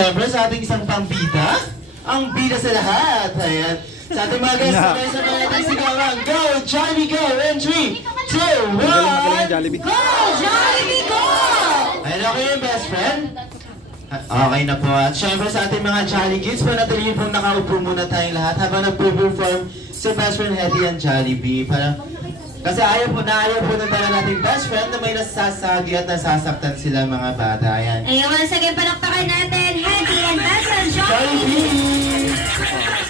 syempre sa ating isang pambida, ang bida sa lahat. Ayan. Sa ating mga guests, sabay natin sigawan. Go, Jollibee, go! In 3, 2, 1, Jollibee. Go! Jollibee, go! Ayun, okay yung best friend? Okay na po. At syempre sa ating mga Jolly Kids, panatilihin pong nakaupo muna tayong lahat habang nagpo-perform si best friend Hetty and Jollibee. Kasi ayaw po na talaga nating best friend na may nasasagi at nasasaktan sila mga bata. Ayan. Ayun, once again, palakpakan natin, Hetty and best friend Jollibee! Jollibee!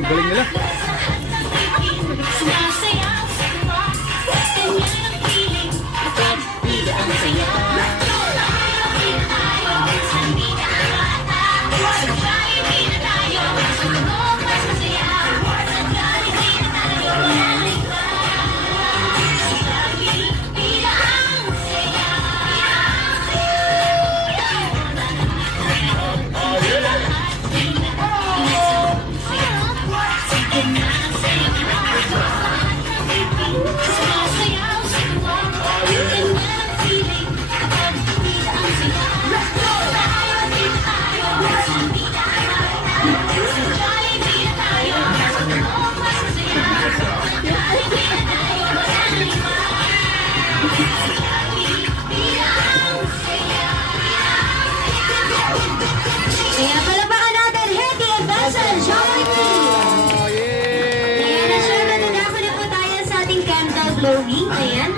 Galing nila. Kaya palakpakan natin, Hetty and best friend Jollibee! Oh, yay! Ayan, na syempre, nadako na po tayo sa ating candle blowing. Ayan.